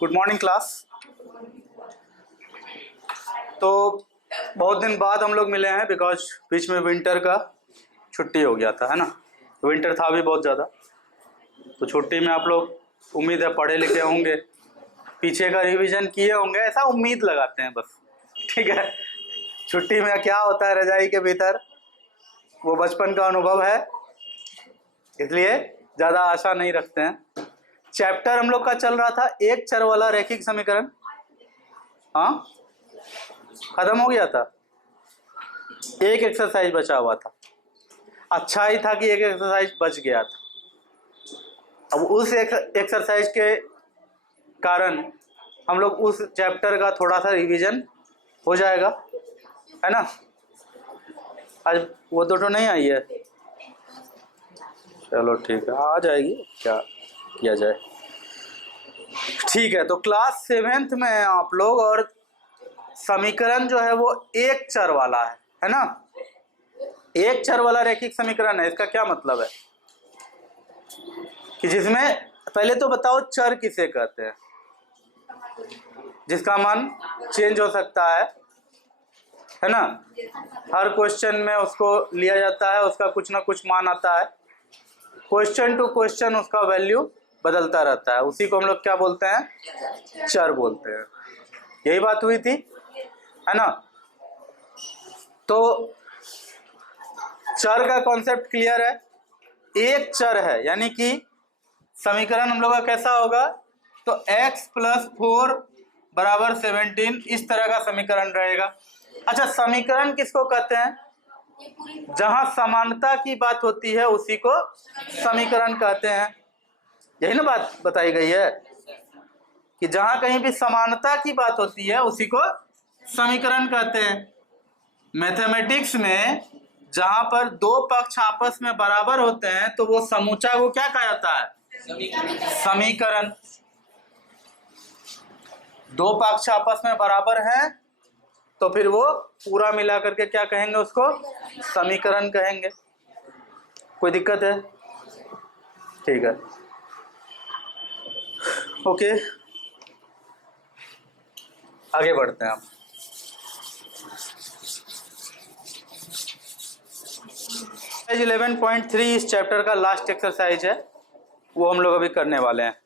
Good morning class. तो बहुत दिन बाद हम लोग मिले हैं बिकॉज बीच में विंटर का छुट्टी हो गया था, है ना। विंटर था भी बहुत ज़्यादा, तो छुट्टी में आप लोग उम्मीद है पढ़े लिखे होंगे, पीछे का रिवीजन किए होंगे, ऐसा उम्मीद लगाते हैं बस। ठीक है, छुट्टी में क्या होता है रजाई के भीतर, वो बचपन का अनुभव है, इसलिए ज़्यादा आशा नहीं रखते हैं। चैप्टर हम लोग का चल रहा था एक चर वाला रैखिक समीकरण। हाँ, खत्म हो गया था, एक एक्सरसाइज बचा हुआ था। अच्छा ही था कि एक एक्सरसाइज बच गया था। अब उस एक्सरसाइज के कारण हम लोग उस चैप्टर का थोड़ा सा रिवीजन हो जाएगा, है ना। आज वो तो नहीं आई है, चलो ठीक है, आ जाएगी, क्या किया जाए। ठीक है, तो क्लास 7th में आप लोग, और समीकरण जो है वो एक चर वाला है ना। एक चर वाला रैखिक समीकरण है। इसका क्या मतलब है कि जिसमें, पहले तो बताओ चर किसे कहते हैं, जिसका मान चेंज हो सकता है ना। हर क्वेश्चन में उसको लिया जाता है, उसका कुछ ना कुछ मान आता है, क्वेश्चन टू क्वेश्चन उसका वैल्यू बदलता रहता है, उसी को हम लोग क्या बोलते हैं, चर बोलते हैं। यही बात हुई थी, है ना। तो चर का कॉन्सेप्ट क्लियर है। एक चर है यानी कि समीकरण हम लोग का कैसा होगा, तो x + 4 = 17, इस तरह का समीकरण रहेगा। अच्छा, समीकरण किसको कहते हैं, जहां समानता की बात होती है उसी को समीकरण कहते हैं। यही ना बात बताई गई है कि जहां कहीं भी समानता की बात होती है उसी को समीकरण कहते हैं। मैथमेटिक्स में जहां पर दो पक्ष आपस में बराबर होते हैं तो वो समूचा को क्या कहा जाता है, समीकरण। दो पक्ष आपस में बराबर हैं तो फिर वो पूरा मिला करके क्या कहेंगे, उसको समीकरण कहेंगे। कोई दिक्कत है? ठीक है, ओके, आगे बढ़ते हैं हम। पेज 11.3 इस चैप्टर का लास्ट एक्सरसाइज है, वो हम लोग अभी करने वाले हैं।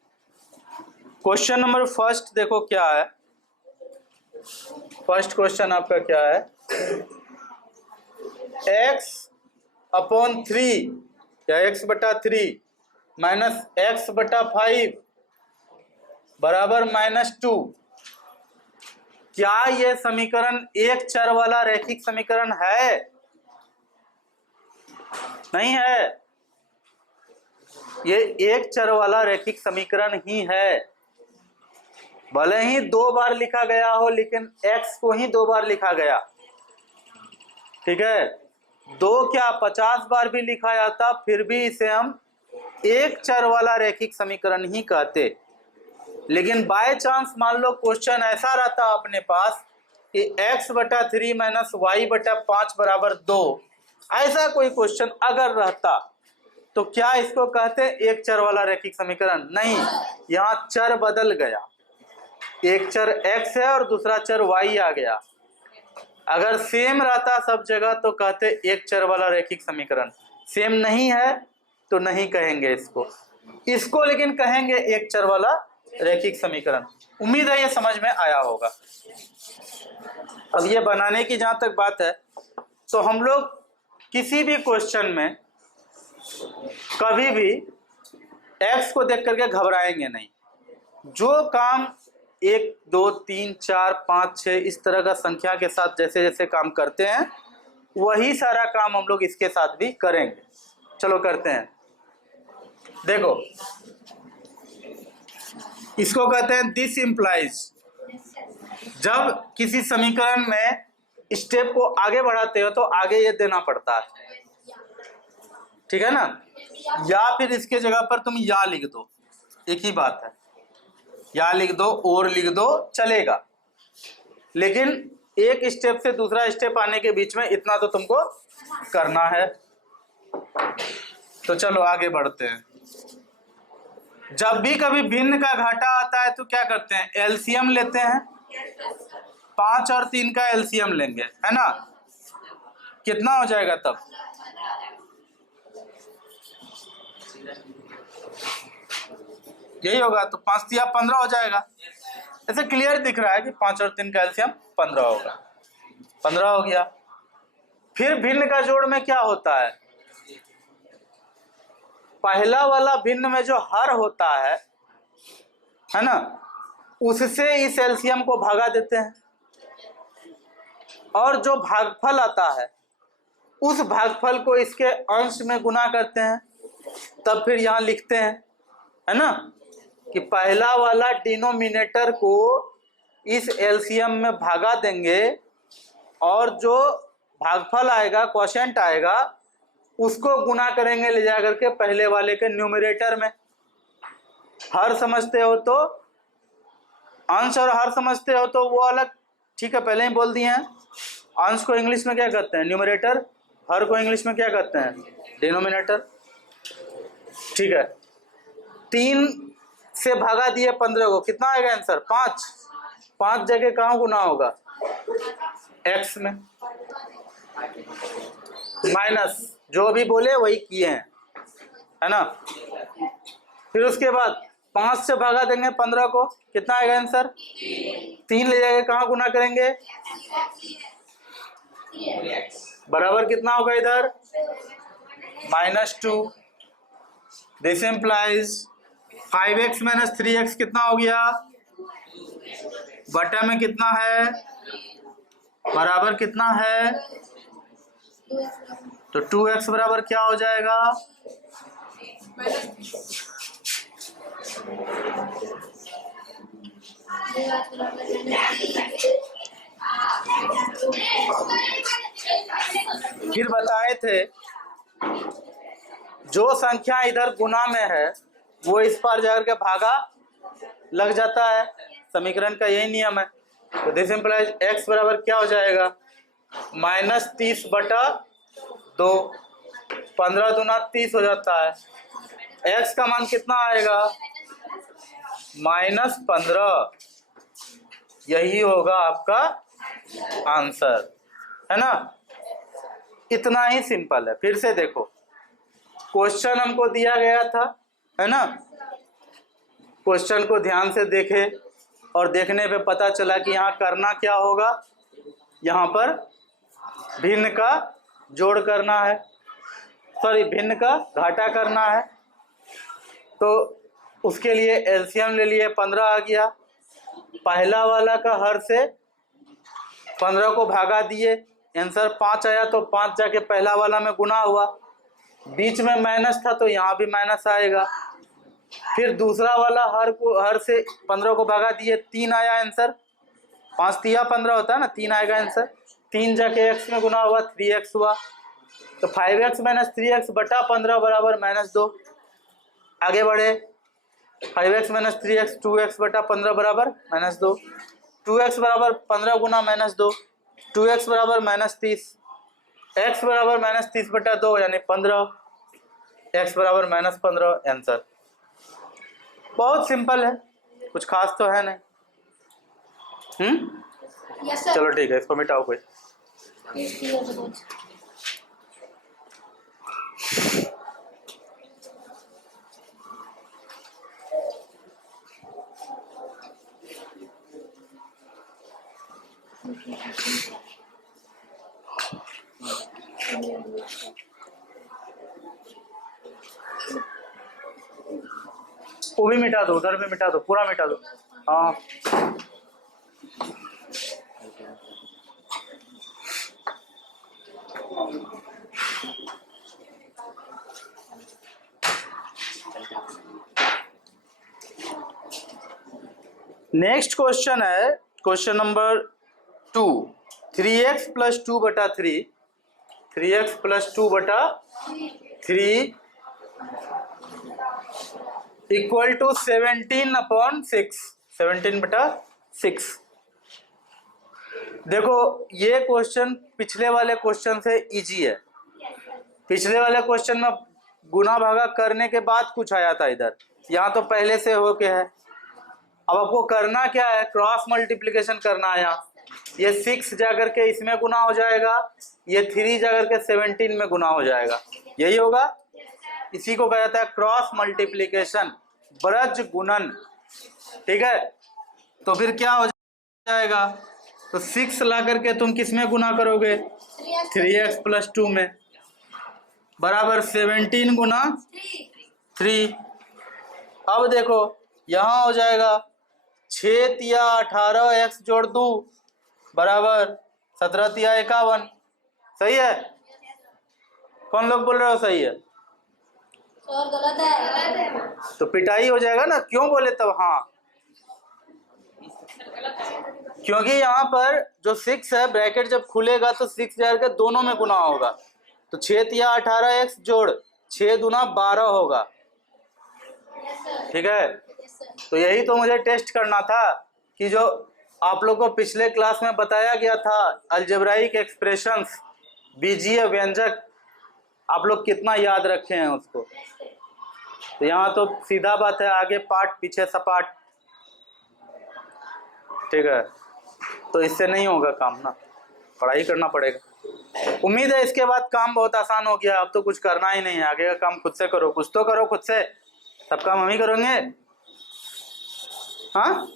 क्वेश्चन नंबर फर्स्ट देखो क्या है। फर्स्ट क्वेश्चन आपका क्या है, x/3 या x/3 माइनस x/5 बराबर -2। क्या यह समीकरण एक चर वाला रैखिक समीकरण है? नहीं है, ये एक चर वाला रैखिक समीकरण ही है। भले ही 2 बार लिखा गया हो, लेकिन x को ही 2 बार लिखा गया। ठीक है, 2 क्या 50 बार भी लिखा जाता फिर भी इसे हम एक चर वाला रैखिक समीकरण ही कहते। लेकिन बाय चांस मान लो क्वेश्चन ऐसा रहता अपने पास कि x/3 माइनस y/5 बराबर 2, ऐसा कोई क्वेश्चन अगर रहता तो क्या इसको कहते एक चर वाला रैखिक समीकरण? नहीं, यहाँ चर बदल गया, एक चर x है और दूसरा चर y आ गया। अगर सेम रहता सब जगह तो कहते एक चर वाला रैखिक समीकरण। सेम नहीं है तो नहीं कहेंगे इसको लेकिन कहेंगे एक चर वाला रैखिक समीकरण। उम्मीद है ये समझ में आया होगा। अब ये बनाने की जहां तक बात है, तो हम लोग किसी भी क्वेश्चन में कभी भी x को देख करके घबराएंगे नहीं। जो काम 1 2 3 4 5 6 इस तरह का संख्या के साथ जैसे जैसे काम करते हैं, वही सारा काम हम लोग इसके साथ भी करेंगे। चलो करते हैं। देखो, इसको कहते हैं दिस इम्प्लाइज। जब किसी समीकरण में स्टेप को आगे बढ़ाते हो तो आगे ये देना पड़ता है, ठीक है ना। या फिर इसके जगह पर तुम या लिख दो, एक ही बात है, या लिख दो और लिख दो चलेगा। लेकिन एक स्टेप से दूसरा स्टेप आने के बीच में इतना तो तुमको करना है। तो चलो आगे बढ़ते हैं। जब भी कभी भिन्न का घाटा आता है तो क्या करते हैं, एलसीएम लेते हैं। 5 और 3 का एलसीएम लेंगे, है ना। कितना हो जाएगा तब, यही होगा। तो 5 तिया 15 हो जाएगा। ऐसे क्लियर दिख रहा है कि 5 और 3 का एलसीएम 15 होगा। 15 हो गया। फिर भिन्न का जोड़ में क्या होता है, पहला वाला भिन्न में जो हर होता है ना, उससे इस एलसीएम को भागा देते हैं और जो भागफल आता है उस भागफल को इसके अंश में गुना करते हैं। तब फिर यहां लिखते हैं, है ना, कि पहला वाला डिनोमिनेटर को इस एलसीएम में भागा देंगे और जो भागफल आएगा, क्वोशिएंट आएगा, उसको गुना करेंगे ले जा करके पहले वाले के न्यूमरेटर में। हर समझते हो तो अंश और हर समझते हो तो वो अलग, ठीक है, पहले ही बोल दिए हैं। अंश को इंग्लिश में क्या कहते हैं, न्यूमरेटर। हर को इंग्लिश में क्या कहते हैं, डिनोमिनेटर। ठीक है, 3 से भागा दिए 15 को, कितना आएगा आंसर, 5। 5 जगह कहाँ गुना होगा, x में। माइनस जो भी बोले वही किए हैं, है ना। फिर उसके बाद 5 से भागा देंगे 15 को, कितना आएगा आंसर, 3 ले जाके कहाँ गुना करेंगे, बराबर कितना होगा इधर, -2। दिस इंप्लाइज 5x - 3x कितना हो गया, बटा में कितना है, बराबर कितना है, तो 2x बराबर क्या हो जाएगा, फिर बताए थे जो संख्या इधर गुना में है वो इस पार जाकर के भागा लग जाता है। समीकरण का यही नियम है। तो दिस इंप्लाइज x बराबर क्या हो जाएगा, -30/2। 15 दूना 30 हो जाता है। x का मान कितना आएगा, -15। यही होगा आपका आंसर, है ना। इतना ही सिंपल है। फिर से देखो, क्वेश्चन हमको दिया गया था, है ना। क्वेश्चन को ध्यान से देखे और देखने पे पता चला कि यहाँ करना क्या होगा, यहाँ पर भिन्न का जोड़ करना है, सॉरी भिन्न का घाटा करना है। तो उसके लिए एलसीएम ले लिए, 15 आ गया। पहला वाला का हर से 15 को भागा दिए, आंसर 5 आया। तो 5 जाके पहला वाला में गुना हुआ, बीच में माइनस था तो यहाँ भी माइनस आएगा। फिर दूसरा वाला हर से 15 को भागा दिए, 3 आया आंसर। 5 तिया 15 होता है ना, 3 आएगा आंसर। 3 जाके x में गुना हुआ, 3x हुआ। तो 5x - 3x बटा 15 बराबर -2। आगे बढ़े, 5x - 3x 2x बटा 15 बराबर -2। 2x बराबर 15 गुना -2, 2x बराबर -30। x बराबर -30/2 यानी 15। x बराबर -15 आंसर। बहुत सिंपल है, कुछ खास तो है नहीं। Yes sir. चलो ठीक है, इसको मिटाओ कोई। वो भी मिटा दो, उधर भी मिटा दो, पूरा मिटा दो। हाँ, नेक्स्ट क्वेश्चन है, क्वेश्चन नंबर 2। 3x + 2/3, 3x + 2/3 = 17/6, 17/6। देखो ये क्वेश्चन पिछले वाले क्वेश्चन से इजी है। पिछले वाले क्वेश्चन में गुना भागा करने के बाद कुछ आया था, इधर यहाँ तो पहले से हो के है। अब आपको करना क्या है, क्रॉस मल्टीप्लिकेशन करना है। यहाँ ये 6 जाकर के इसमें गुना हो जाएगा, ये 3 जाकर के 17 में गुना हो जाएगा, यही होगा। इसी को कहा जाता है क्रॉस मल्टीप्लिकेशन, ब्रज गुणन। ठीक है, तो फिर क्या हो जाएगा, तो 6 ला करके तुम किस में गुना करोगे, 3x + 2 में, बराबर 17 गुना 3। अब देखो यहाँ हो जाएगा 6 तिया 18 x जोड़ 2 बराबर 17 तिया 51। सही है? कौन लोग बोल रहे हो सही है? और गलत है। तो पिटाई हो जाएगा ना, क्यों बोले तब? हाँ, क्योंकि यहाँ पर जो 6 है ब्रैकेट जब खुलेगा तो 6 जाकर दोनों में गुना होगा, तो 6 तिया 18x जोड़ 6 दूना 12 होगा। ठीक है, तो यही तो मुझे टेस्ट करना था कि जो आप लोग को पिछले क्लास में बताया गया था अलजेब्राइक एक्सप्रेशंस, बीजीय व्यंजक, आप लोग कितना याद रखे हैं उसको। तो यहाँ तो सीधा बात है, आगे पाठ पीछे सपाट। ठीक है, तो इससे नहीं होगा काम ना, पढ़ाई करना पड़ेगा। उम्मीद है इसके बाद काम बहुत आसान हो गया, अब तो कुछ करना ही नहीं है, आगे का काम खुद से करो, कुछ तो करो खुद से, सब काम हम ही करेंगे। हाँ,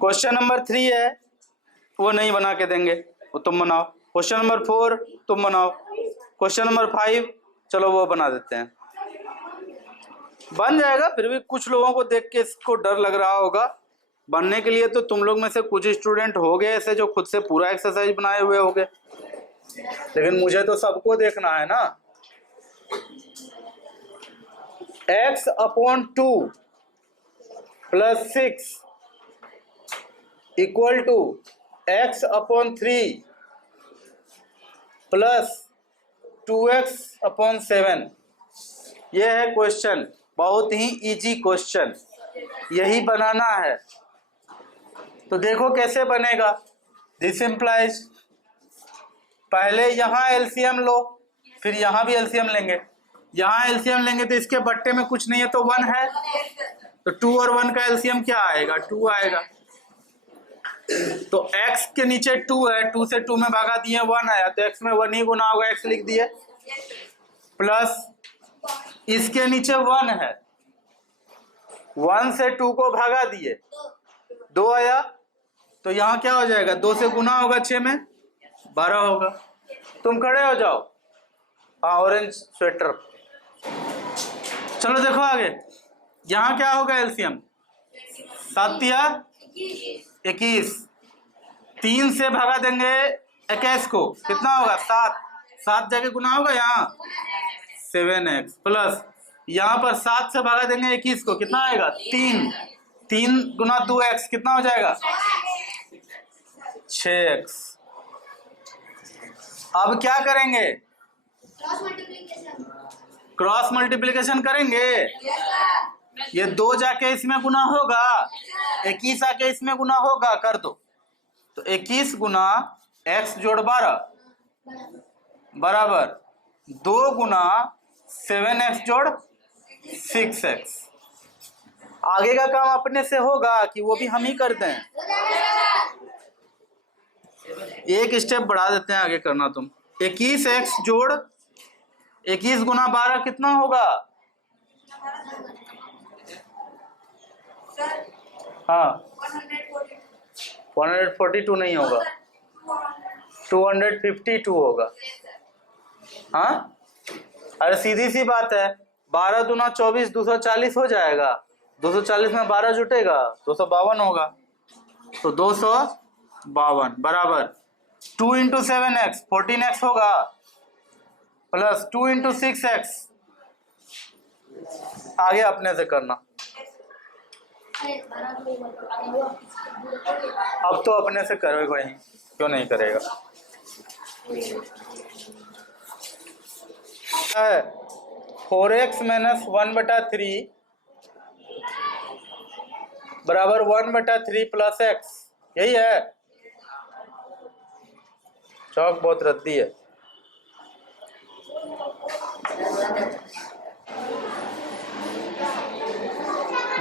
क्वेश्चन नंबर 3 है, वो नहीं बना के देंगे, वो तुम बनाओ। क्वेश्चन नंबर 4 तुम बनाओ। क्वेश्चन नंबर 5 चलो वो बना देते हैं, बन जाएगा। फिर भी कुछ लोगों को देख के इसको डर लग रहा होगा बनने के लिए, तो तुम लोग में से कुछ स्टूडेंट हो गए ऐसे जो खुद से पूरा एक्सरसाइज बनाए हुए होंगे, लेकिन मुझे तो सबको देखना है ना। x/2 + 6 = x/3 + 2x/7। ये है क्वेश्चन, बहुत ही इजी क्वेश्चन, यही बनाना है। तो देखो कैसे बनेगा। दिस इम्प्लाइज, पहले यहाँ एलसीएम लो, फिर यहाँ भी एलसीएम लेंगे। यहाँ एलसीएम लेंगे तो इसके बट्टे में कुछ नहीं है तो 1 है, तो 2 और 1 का एलसीएम क्या आएगा, 2 आएगा। तो x के नीचे 2 है, 2 से 2 में भागा दिए 1 आया, तो x में 1 ही गुना होगा, x लिख दिए, प्लस इसके नीचे 1 है, 1 से 2 को भागा दिए 2 आया, तो यहाँ क्या हो जाएगा, 2 से गुना होगा 6 में 12 होगा। तुम खड़े हो जाओ, हाँ ऑरेंज स्वेटर। चलो देखो आगे, यहाँ क्या होगा एलसीएम, 7 तिया 21, 3 से भागा देंगे 21 को, कितना होगा 7, 7 जगह गुना होगा यहाँ 7x, प्लस यहाँ पर 7 से भागा देंगे 21 को, कितना आएगा 3, 3 गुना 2x कितना हो जाएगा 6x। अब क्या करेंगे, क्रॉस मल्टीप्लिकेशन करेंगे। ये 2 जाके इसमें गुना होगा, 21 आके इसमें गुना होगा, कर दो। तो 21 गुना x जोड़ 12 बराबर 2 गुना 7x जोड़ 6x। आगे का काम अपने से होगा कि वो भी हम ही करते हैं, एक स्टेप बढ़ा देते हैं, आगे करना तुम। 21x जोड़ 21 गुना 12 कितना होगा, हाँ 142 नहीं होगा, 252 होगा। हाँ, अरे सीधी सी बात है, 12 दूना 24, 240 हो जाएगा, 240 में 12 जुटेगा 252 होगा, तो 252 बराबर 2 × 7x 14x होगा, प्लस 2 × 6x, आगे अपने से करना। अब तो अपने से करेगा ही, क्यों नहीं करेगा। 4x माइनस 1/3 बराबर 1/3 प्लस एक्स, यही है। चौक बहुत रद्दी है।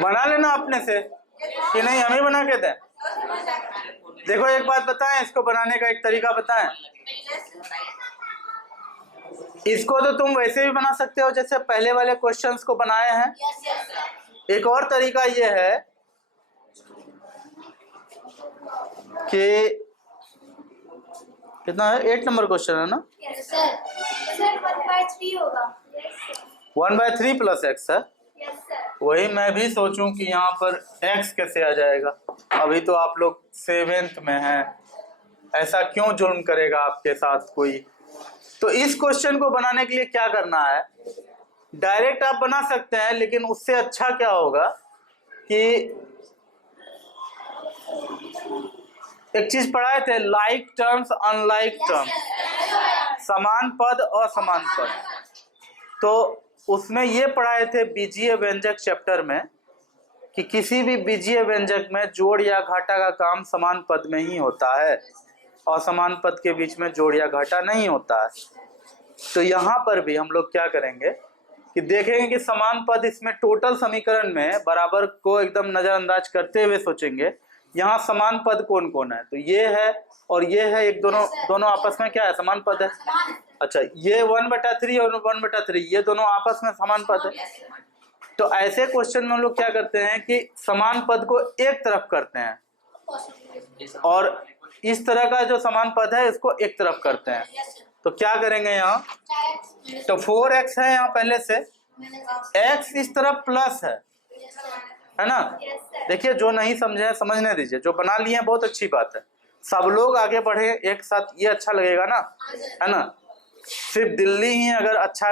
बना लेना अपने से कि नहीं हम ही बना के दें। देखो एक बात बताएं, इसको बनाने का एक तरीका बताएं। इसको तो तुम वैसे भी बना सकते हो जैसे पहले वाले क्वेश्चंस को बनाए हैं। एक और तरीका ये है कि कितना है, 8 नंबर क्वेश्चन है ना। सर 1/3 होगा। 1/3 प्लस एक्स है। वही मैं भी सोचूं कि यहाँ पर x कैसे आ जाएगा। अभी तो आप लोग 7th में हैं, ऐसा क्यों जुल्म करेगा आपके साथ कोई। तो इस क्वेश्चन को बनाने के लिए क्या करना है, डायरेक्ट आप बना सकते हैं, लेकिन उससे अच्छा क्या होगा कि एक चीज पढ़ाए थे, लाइक टर्म्स अनलाइक टर्म्स, समान पद असमान पद। तो उसमें ये पढ़ाए थे बीजीय व्यंजक चैप्टर में कि किसी भी बीजीय व्यंजक में जोड़ या घाटा का काम समान पद में ही होता है, असमान पद के बीच में जोड़ या घाटा नहीं होता है। तो यहाँ पर भी हम लोग क्या करेंगे कि देखेंगे कि समान पद इसमें टोटल समीकरण में बराबर को एकदम नजरअंदाज करते हुए सोचेंगे यहाँ समान पद कौन कौन है। तो ये है और ये है, एक दोनों आपस में क्या है, समान पद है। अच्छा, ये 1/3 और 1/3 ये दोनों आपस में समान पद है। तो ऐसे क्वेश्चन में हम लोग क्या करते हैं कि समान पद को एक तरफ करते हैं और इस तरह का जो समान पद है इसको एक तरफ करते हैं। तो क्या करेंगे यहाँ, तो 4x है यहाँ पहले से, x इस तरफ प्लस है ना। देखिए जो नहीं समझे समझने दीजिए, जो बना लिए हैं बहुत अच्छी बात है, सब लोग आगे बढ़े एक साथ, ये अच्छा लगेगा ना, है ना। सिर्फ दिल्ली ही अगर अच्छा,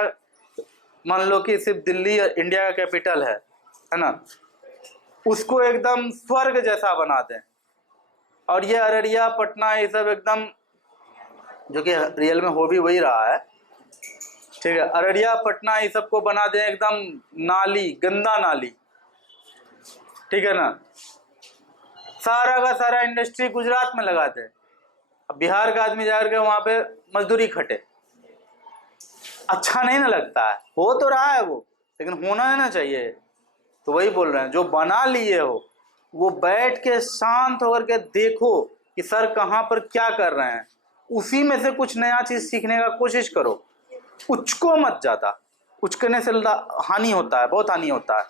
मान लो कि सिर्फ दिल्ली इंडिया का कैपिटल है ना, उसको एकदम स्वर्ग जैसा बना दें, और ये अररिया पटना ये सब एकदम, जो कि रियल में हो भी वही रहा है, ठीक है, अररिया पटना ये सब को बना दें एकदम नाली, गंदा नाली, ठीक है ना। सारा का सारा इंडस्ट्री गुजरात में लगा दे, अब बिहार का आदमी जाकर के वहां पे मजदूरी खटे, अच्छा नहीं ना लगता है। हो तो रहा है वो, लेकिन होना है ना चाहिए। तो वही बोल रहे हैं, जो बना लिए हो वो बैठ के शांत होकर के देखो कि सर कहाँ पर क्या कर रहे हैं, उसी में से कुछ नया चीज सीखने का कोशिश करो। उचको मत, ज्यादा उचकने से हानि होता है, बहुत हानि होता है।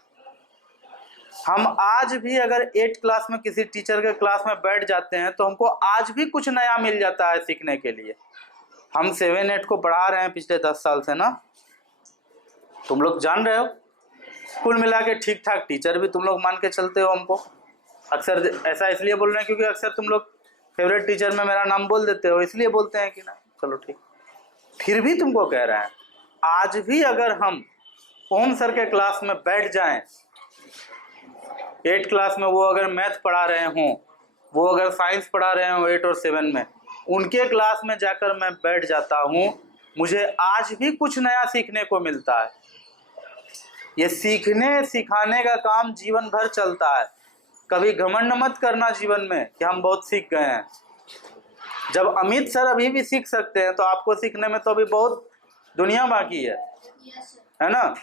हम आज भी अगर 8 क्लास में किसी टीचर के क्लास में बैठ जाते हैं तो हमको आज भी कुछ नया मिल जाता है सीखने के लिए। हम 7-8 को पढ़ा रहे हैं पिछले 10 साल से ना, तुम लोग जान रहे हो। कुल मिला के ठीक ठाक टीचर भी तुम लोग मान के चलते हो हमको। अक्सर ऐसा इसलिए बोल रहे हैं क्योंकि अक्सर तुम लोग फेवरेट टीचर में मेरा नाम बोल देते हो, इसलिए बोलते हैं कि ना, चलो ठीक। फिर भी तुमको कह रहे हैं, आज भी अगर हम ओम सर के क्लास में बैठ जाएं, 8 क्लास में वो अगर मैथ पढ़ा रहे हों, वो अगर साइंस पढ़ा रहे हों 8 और 7 में, उनके क्लास में जाकर मैं बैठ जाता हूँ, मुझे आज भी कुछ नया सीखने को मिलता है। ये सीखने सिखाने का काम जीवन भर चलता है। कभी घमंड मत करना जीवन में कि हम बहुत सीख गए हैं। जब अमित सर अभी भी सीख सकते हैं तो आपको सीखने में तो अभी बहुत दुनिया बाकी है ना।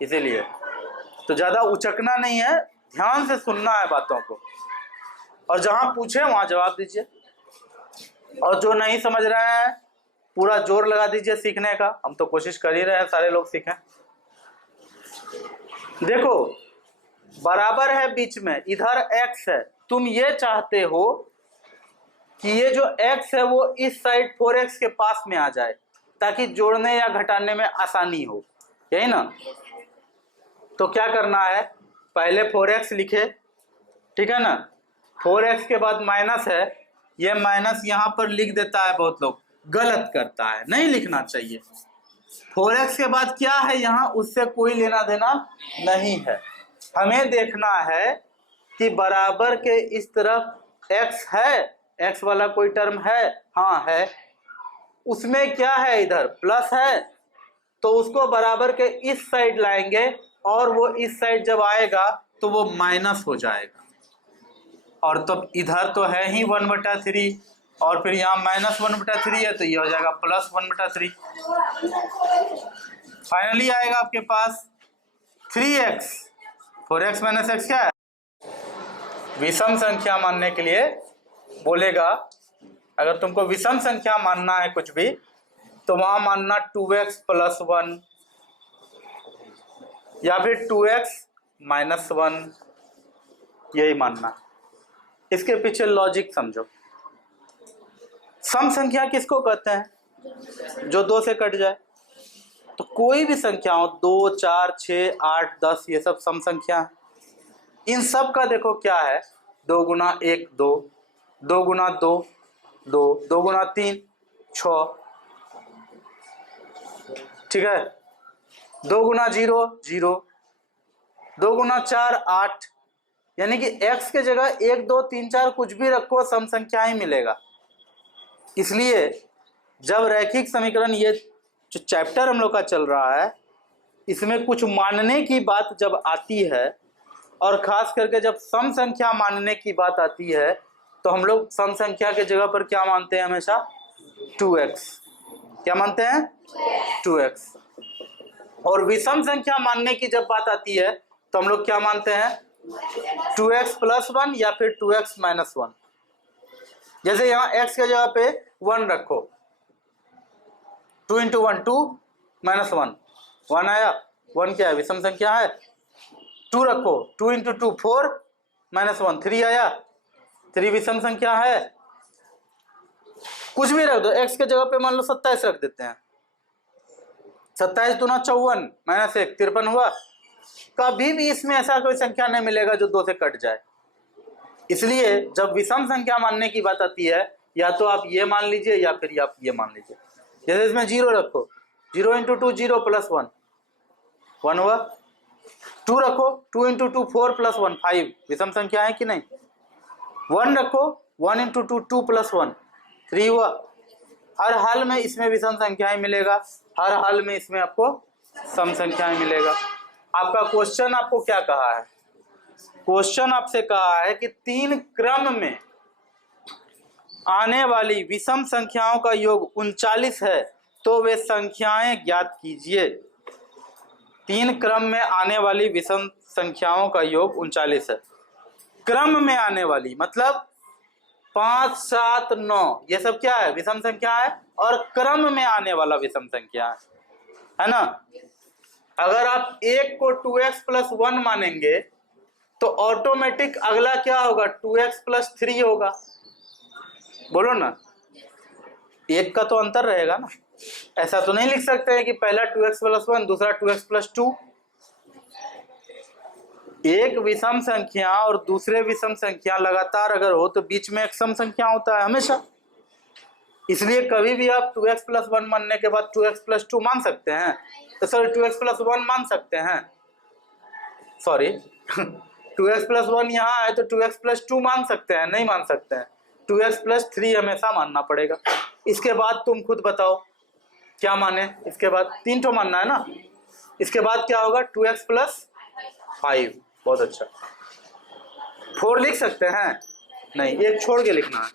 इसीलिए तो ज्यादा उचकना नहीं है, ध्यान से सुनना है बातों को, और जहां पूछे वहां जवाब दीजिए, और जो नहीं समझ रहे हैं पूरा जोर लगा दीजिए सीखने का। हम तो कोशिश कर ही रहे हैं सारे लोग सीखें। देखो बराबर है बीच में, इधर x है, तुम ये चाहते हो कि ये जो x है वो इस साइड 4x के पास में आ जाए ताकि जोड़ने या घटाने में आसानी हो, यही ना। तो क्या करना है, पहले 4x लिखे, ठीक है ना। 4x के बाद माइनस है, ये माइनस यहाँ पर लिख देता है, बहुत लोग गलत करता है, नहीं लिखना चाहिए। 4x के बाद क्या है यहाँ, उससे कोई लेना देना नहीं है। हमें देखना है कि बराबर के इस तरफ x है, x वाला कोई टर्म है, हाँ है, उसमें क्या है, इधर प्लस है, तो उसको बराबर के इस साइड लाएंगे और वो इस साइड जब आएगा तो वो माइनस हो जाएगा, और तब इधर तो है ही 1/3 और फिर यहाँ -1/3 है तो ये हो जाएगा +1/3। फाइनली आएगा आपके पास 3x। 4x - x क्या है? विषम संख्या मानने के लिए बोलेगा, अगर तुमको विषम संख्या मानना है कुछ भी तो वहां मानना 2x + 1 या फिर 2x - 1, यही मानना। इसके पीछे लॉजिक समझो। सम संख्या किसको कहते हैं? जो 2 से कट जाए। तो कोई भी संख्या हो, 2, 4, 6, 8, 10, ये सब सम संख्या है। इन सब का देखो क्या है, 2 गुना 1 2, 2 गुना 2 2, 2 गुना 3 6, ठीक है, 2 गुना 0 0, 2 गुना 4 8, यानी कि x के जगह 1 2 3 4 कुछ भी रखो सम संख्या ही मिलेगा। इसलिए जब रैखिक समीकरण, ये जो चैप्टर हम लोग का चल रहा है, इसमें कुछ मानने की बात जब आती है और खास करके जब सम संख्या मानने की बात आती है तो हम लोग सम संख्या के जगह पर क्या मानते हैं? हमेशा 2x। क्या मानते हैं? 2x। और विषम संख्या मानने की जब बात आती है तो हम लोग क्या मानते हैं? 2x + 1 या फिर 2x - 1। जैसे यहाँ x के जगह पे 1 रखो, 2 × 1 2 - 1 1 आया। 1 क्या है? विषम संख्या है। 2 रखो, 2 × 2 4 - 1 3 आया। 3 विषम संख्या है। कुछ भी रख दो, x के जगह पे मान लो 27 रख देते हैं। 27 दूना 54 - 1 53 हुआ। कभी भी इसमें ऐसा कोई संख्या नहीं मिलेगा जो 2 से कट जाए। इसलिए जब विषम संख्या मानने की बात आती है, या तो आप ये मान लीजिए या फिर आप ये मान लीजिए। जैसे इसमें 0 रखो, 0 × 2 0 + 1 1 हुआ। 2 रखो, 2 × 2 4 + 1 5, विषम संख्या है कि नहीं? 1 रखो, 1 × 2 2 + 1 3 हुआ। हर हाल में इसमें विषम संख्या ही मिलेगा, हर हाल में इसमें आपको सम संख्या ही मिलेगा। आपका क्वेश्चन आपको क्या कहा है? क्वेश्चन आपसे कहा है कि 3 क्रम में आने वाली विषम संख्याओं का योग 39 है, तो वे संख्याएं ज्ञात कीजिए। 3 क्रम में आने वाली विषम संख्याओं का योग 39 है। क्रम में आने वाली मतलब 5 7 9, ये सब क्या है? विषम संख्या है। और क्रम में आने वाला विषम संख्या है ना? अगर आप 1 को 2x + 1 मानेंगे तो ऑटोमेटिक अगला क्या होगा? 2x + 3 होगा। बोलो ना, 1 का तो अंतर रहेगा ना। ऐसा तो नहीं लिख सकते हैं कि पहला 2x + 1 दूसरा 2x + 2। एक विषम संख्या और दूसरे विषम संख्या लगातार अगर हो तो बीच में एक सम संख्या होता है हमेशा। इसलिए कभी भी आप 2x + 1 मानने के बाद 2x + 2 मान सकते हैं, तो सॉरी 2x + 1 मान सकते हैं, सॉरी 2x + 1 यहाँ है तो 2x + 2 मान सकते हैं, नहीं मान सकते हैं। 2x + 3 हमेशा मानना पड़ेगा। इसके बाद तुम खुद बताओ क्या माने। इसके बाद 3 तो मानना है ना। इसके बाद क्या होगा? 2x + 5। बहुत अच्छा। 4 लिख सकते हैं? नहीं, एक छोड़ के लिखना है।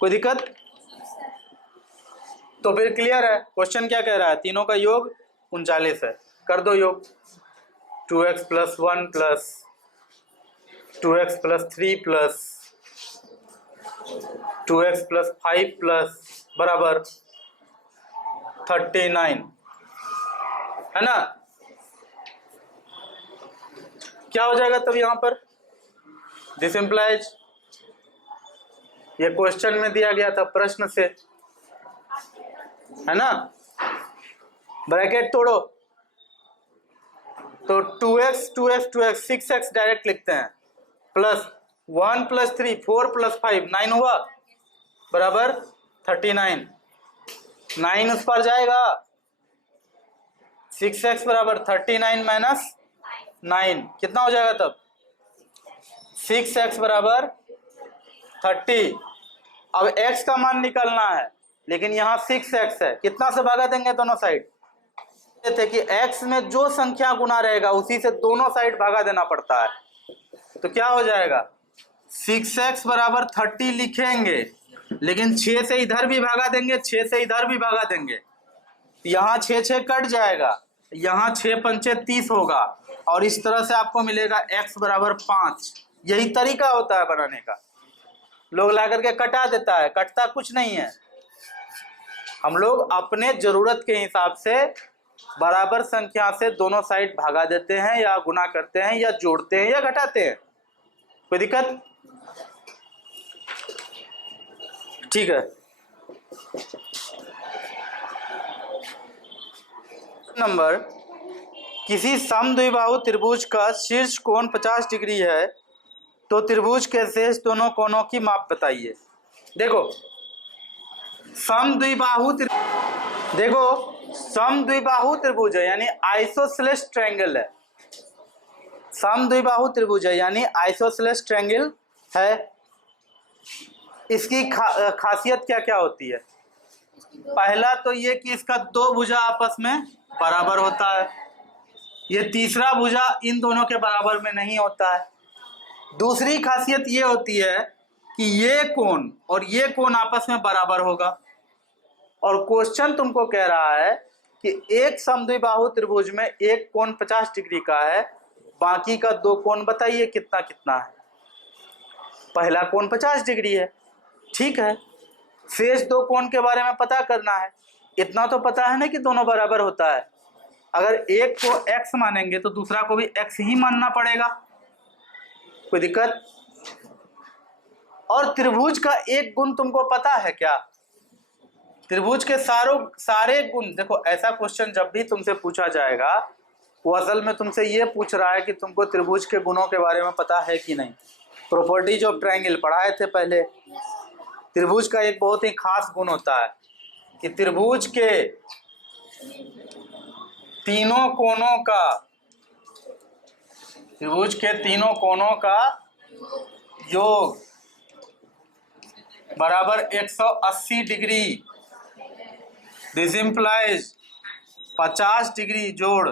कोई दिक्कत? तो फिर क्लियर है। क्वेश्चन क्या कह रहा है? तीनों का योग 39 है। कर दो योग। 2x + 1 + 2x + 3 + 2x + 5 + बराबर 39 है ना? क्या हो जाएगा तब यहां पर? दिस इंप्लाइज, ये क्वेश्चन में दिया गया था प्रश्न से, है ना? ब्रैकेट तोड़ो तो 2x 2x 2x 6x direct लिखते हैं, प्लस 1 + 3 4 + 5 9 हुआ, बराबर 39। 9 उस पर जाएगा, 6x बराबर 39 - 9 कितना हो जाएगा तब? 6x बराबर 30। अब x का मान निकालना है लेकिन यहाँ 6x है, कितना से भागा देंगे दोनों साइड? थे कि x में जो संख्या गुना रहेगा उसी से दोनों साइड भागा देना पड़ता है। तो क्या हो जाएगा, 6x बराबर 30 लिखेंगे, लेकिन 6 से इधर भी भागा देंगे, 6 से इधर भी भागा देंगे, यहाँ 6 कट जाएगा, यहाँ 6 पंचे 30 होगा, और इस तरह से आपको मिलेगा x बराबर 5। यही तरीका होता है बनाने का। लोग ला करके कटा देता है, कटता कुछ नहीं है। हम लोग अपने जरूरत के हिसाब से बराबर संख्या से दोनों साइड भागा देते हैं, या गुना करते हैं, या जोड़ते हैं, या घटाते हैं। कोई दिक्कत? ठीक है। नंबर, किसी समद्विबाहु त्रिभुज का शीर्ष कोण 50 डिग्री है, तो त्रिभुज के शेष दोनों कोणों की माप बताइए। देखो समद्विबाहु त्रिभुज है, यानी आइसोसेलेस ट्रायंगल है। समद्विबाहु त्रिभुज है यानी आइसोसेलेस ट्रायंगल है। इसकी खासियत क्या क्या होती है? पहला तो ये कि इसका दो भुजा आपस में बराबर होता है। ये तीसरा भुजा इन दोनों के बराबर में नहीं होता है। दूसरी खासियत ये होती है कि ये कोण और ये कोण आपस में बराबर होगा। और क्वेश्चन तुमको कह रहा है कि एक समद्विबाहु त्रिभुज में एक कोण 50 डिग्री का है, बाकी का दो कोण बताइए कितना कितना है। पहला कोण 50 डिग्री है, ठीक है। शेष दो कोण के बारे में पता करना है। इतना तो पता है ना कि दोनों बराबर होता है। अगर एक को x मानेंगे तो दूसरा को भी x ही मानना पड़ेगा। कोई दिक्कत? और त्रिभुज का एक गुण तुमको पता है क्या? त्रिभुज के सारे गुण, देखो ऐसा क्वेश्चन जब भी तुमसे पूछा जाएगा वो असल में तुमसे ये पूछ रहा है कि तुमको त्रिभुज के गुणों के बारे में पता है कि नहीं। प्रॉपर्टीज ऑफ ट्रायंगल पढ़ाए थे पहले। त्रिभुज का एक बहुत ही खास गुण होता है कि त्रिभुज के तीनों कोणों का योग बराबर 180 डिग्री। दिस इम्प्लाइज 50 डिग्री जोड़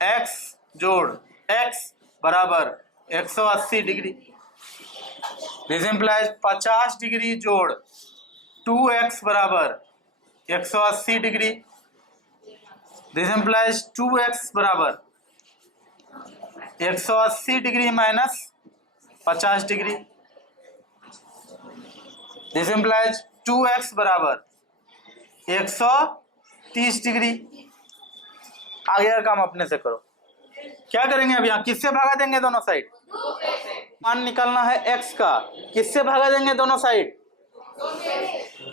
x बराबर 180 डिग्री। दिस इम्प्लाइज 50 डिग्री जोड़ 2x बराबर 180 डिग्री। दिस इम्प्लाइज 2x बराबर 180 degree minus 50 degree. This implies 2x बराबर 130 डिग्री। आगे का काम अपने से करो। क्या करेंगे अब? यहाँ किससे भागा देंगे दोनों साइड? मान निकालना है x का। किससे भागा देंगे दोनों साइड?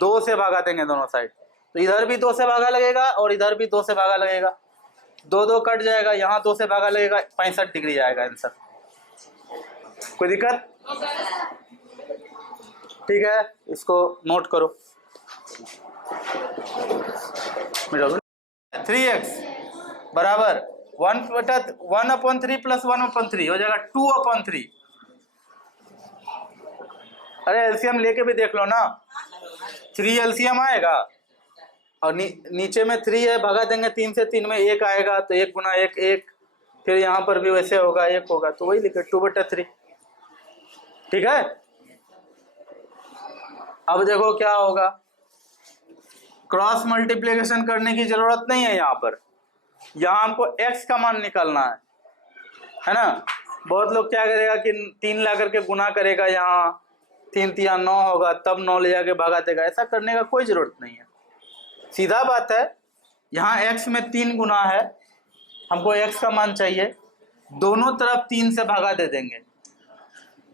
2 से भागा देंगे दोनों साइड। तो इधर भी 2 से भागा लगेगा और इधर भी 2 से भागा लगेगा। 2 कट जाएगा, यहाँ 2 से भागा लगेगा, 65 डिग्री आएगा आंसर। कोई दिक्कत? ठीक है, इसको नोट करो। 3x बराबर 1/3 प्लस 1/3 हो जाएगा 2/3। अरे एलसीएम लेके भी देख लो ना, 3 एलसीएम आएगा और नीचे में 3 है, भगा देंगे 3 से, 3 में 1 आएगा तो 1 गुना 1 1, फिर यहाँ पर भी वैसे होगा 1 होगा, तो वही लिखे 2/3। ठीक है। अब देखो क्या होगा, क्रॉस मल्टीप्लिकेशन करने की जरूरत नहीं है यहाँ पर। यहाँ हमको x का मान निकालना है ना। बहुत लोग क्या करेगा कि 3 ला करके गुना करेगा, यहाँ 3 3 9 होगा, तब 9 ले जाके भगा देगा। ऐसा करने का कोई जरूरत नहीं है। सीधा बात है, यहाँ x में 3 गुना है, हमको x का मान चाहिए, दोनों तरफ 3 से भागा दे देंगे।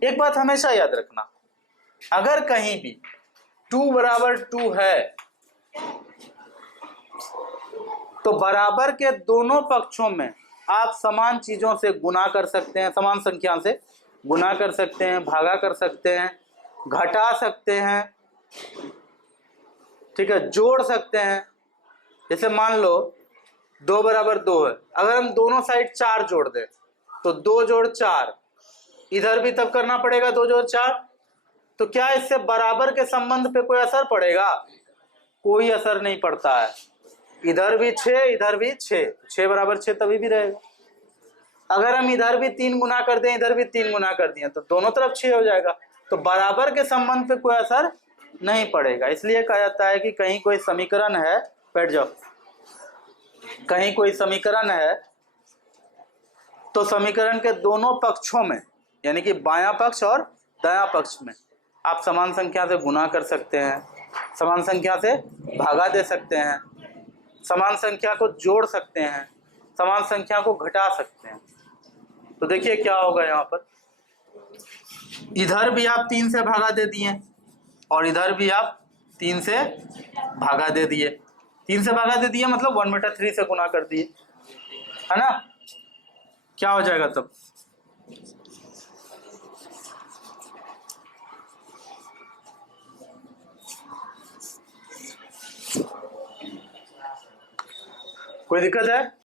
एक बात हमेशा याद रखना, अगर कहीं भी 2 बराबर 2 है तो बराबर के दोनों पक्षों में आप समान चीजों से गुना कर सकते हैं, समान संख्या से गुना कर सकते हैं, भागा कर सकते हैं, घटा सकते हैं, ठीक है, जोड़ सकते हैं। जैसे मान लो 2 बराबर 2 है, अगर हम दोनों साइड 4 जोड़ दें तो 2 जोड़ 4, इधर भी तब करना पड़ेगा 2 जोड़ 4। तो क्या इससे बराबर के संबंध पे कोई असर पड़ेगा? कोई असर नहीं पड़ता है। इधर भी 6, इधर भी 6, 6 बराबर 6 तभी भी रहेगा। अगर हम इधर भी 3 गुना कर दें, इधर भी 3 गुना कर दिए तो दोनों तरफ 6 हो जाएगा। तो बराबर के संबंध पे कोई असर नहीं पड़ेगा। इसलिए कहा जाता है कि कहीं कोई समीकरण है, बैठ जाओ, कहीं कोई समीकरण है तो समीकरण के दोनों पक्षों में, यानी कि बायां पक्ष और दायां पक्ष में आप समान संख्या से गुना कर सकते हैं, समान संख्या से भागा दे सकते हैं, समान संख्या को जोड़ सकते हैं, समान संख्या को घटा सकते हैं। तो देखिए क्या होगा यहाँ पर, इधर भी आप 3 से भागा दे दिए और इधर भी आप 3 से भागा दे दिए। 3 से भागा दे दिए मतलब 1/3 से गुना कर दिए, है ना। क्या हो जाएगा तब, कोई दिक्कत है?